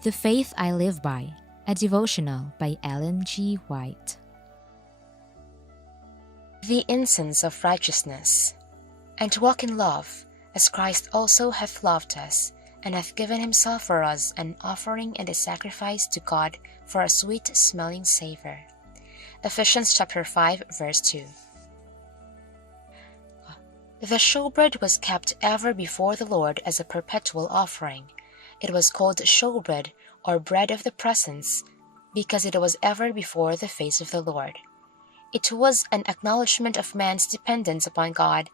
The Faith I Live By, a devotional by Ellen G. White. The incense of righteousness, and to walk in love, as Christ also hath loved us, and hath given himself for us an offering and a sacrifice to God for a sweet-smelling savour. Ephesians chapter 5, verse 2. The showbread was kept ever before the Lord as a perpetual offering. It was called showbread, or bread of the presence, because it was ever before the face of the Lord. It was an acknowledgement of man's dependence upon God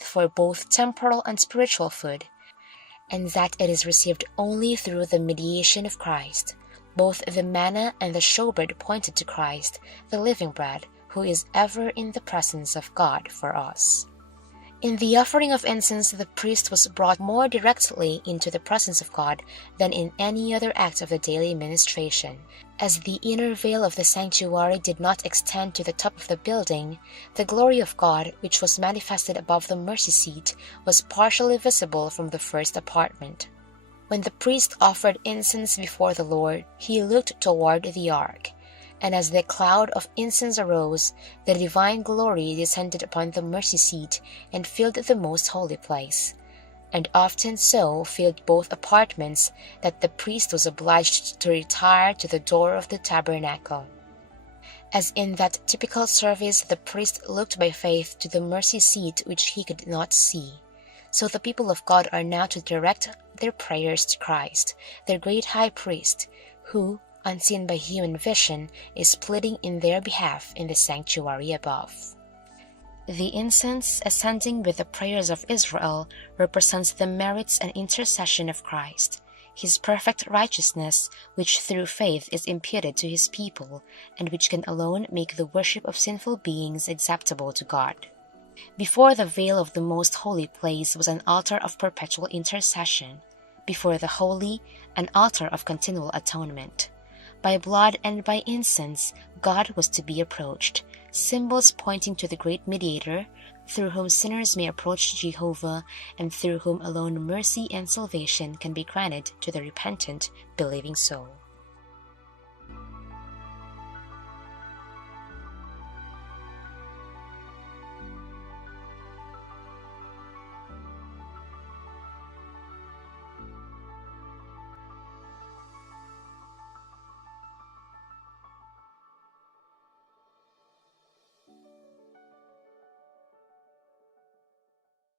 for both temporal and spiritual food, and that it is received only through the mediation of Christ. Both the manna and the showbread pointed to Christ, the living bread, who is ever in the presence of God for us. In the offering of incense, the priest was brought more directly into the presence of God than in any other act of the daily ministration. As the inner veil of the sanctuary did not extend to the top of the building, the glory of God, which was manifested above the mercy seat, was partially visible from the first apartment. When the priest offered incense before the Lord, he looked toward the ark. And as the cloud of incense arose, the divine glory descended upon the mercy seat and filled the most holy place, and often so filled both apartments that the priest was obliged to retire to the door of the tabernacle. As in that typical service the priest looked by faith to the mercy seat which he could not see, so the people of God are now to direct their prayers to Christ, their great high priest, who, unseen by human vision, is pleading in their behalf in the sanctuary above. The incense, ascending with the prayers of Israel, represents the merits and intercession of Christ, his perfect righteousness, which through faith is imputed to his people, and which can alone make the worship of sinful beings acceptable to God. Before the veil of the most holy place was an altar of perpetual intercession. Before the holy, an altar of continual atonement. By blood and by incense, God was to be approached, symbols pointing to the great mediator, through whom sinners may approach Jehovah, and through whom alone mercy and salvation can be granted to the repentant, believing soul.